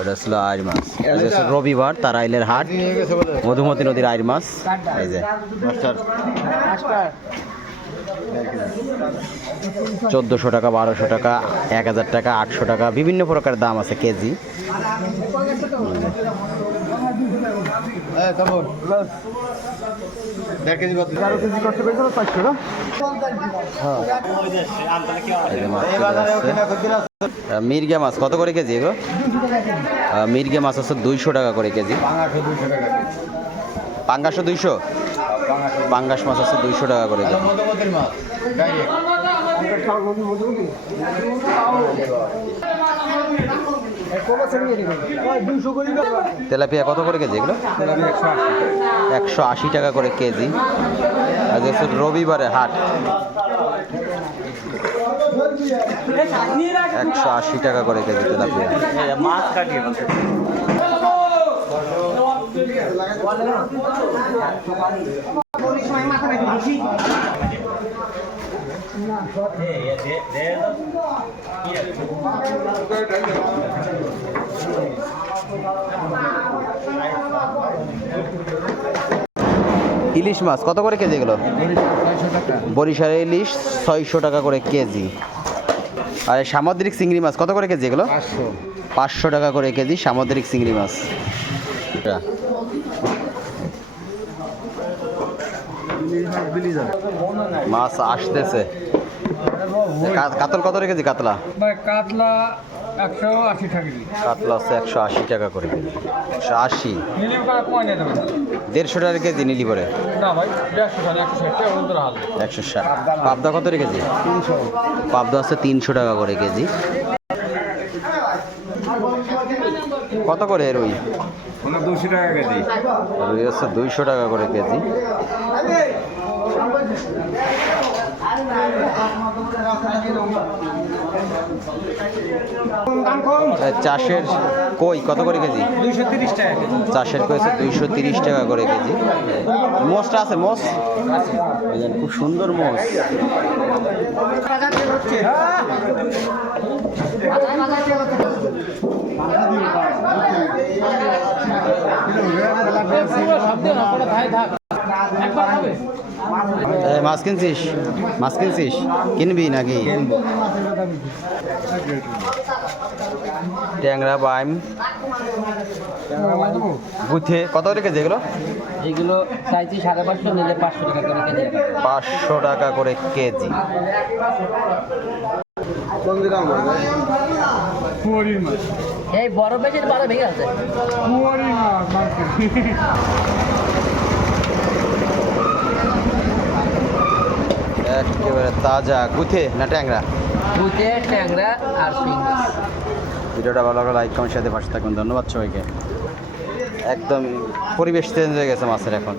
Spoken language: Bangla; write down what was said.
এটা ছিল আইর মাছ। রবিবার তারাইলের হাট, মধুমতি নদীর আইর মাছ। এই যে 1400 টাকা, 1200 টাকা, 1000 টাকা, 800 টাকা, বিভিন্ন প্রকার দাম আছে কেজি। মির্গা মাছ কত করে কেজি এগুলো? মির্গা মাছ হচ্ছে 200 টাকা করে কেজি। পাঙ্গাসও 200, পাঙ্গাস মাছ হচ্ছে 200 টাকা করে কেজি। তেলাপিয়া কত করে কেজি এগুলো? 180 টাকা করে কেজি। আজ হচ্ছে রবিবারে হাট, 180 টাকা করে কেজি তেলাপিয়া। মাছ কাটিয়ে ইলিশ মাছ কত করে কেজি এগুলো? বরিশালের ইলিশ 600 টাকা করে কেজি। আর সামুদ্রিক চিংড়ি মাছ কত করে কেজি এগুলো? 500 টাকা করে কেজি সামুদ্রিক চিংড়ি মাছ। মাছ আসতেছে। কাতল কত করে কেজি? কাতলা কাতলা 180 টাকা কেজি। কাতলা হচ্ছে 180 টাকা করে কেজি। 180, 150 টাকা কেজি নিলি পরে। না ভাই 160। পাবদা কত করে কেজি? 300। পাবদা আছে 300 টাকা করে কেজি। কত করে রুই? 200 টাকা কেজি। রুই হচ্ছে 200 টাকা করে কেজি। চাষের কই কত করে কেজি? 230 টাকা কেজি। চাষের কই আছে 230 টাকা করে কেজি। মোষটা আছে? মোষ খুব সুন্দর মোষ। মাছ কিনছিস? মাছ কিনছিস? কিনবি নাকি? ট্যাংরা, বাইম, গুথে কত করে কেজি এগুলো? এগুলো চাইছি 550, নিলে 500 টাকা করে কেজি। 500 টাকা করে কেজি। এই বড় বেশির 12 ভেঙে আছে। একেবারে তাজা গুথে না ট্যাংরা? বুঝে ট্যাংরা আর শিং মাছ। ভিডিওটা ভালো লাগলে লাইক কমেন্ট সাথে পাশে থাকুন। ধন্যবাদ সবাইকে। একদম পরিবেশ চেঞ্জ হয়ে গেছে মাছের এখন।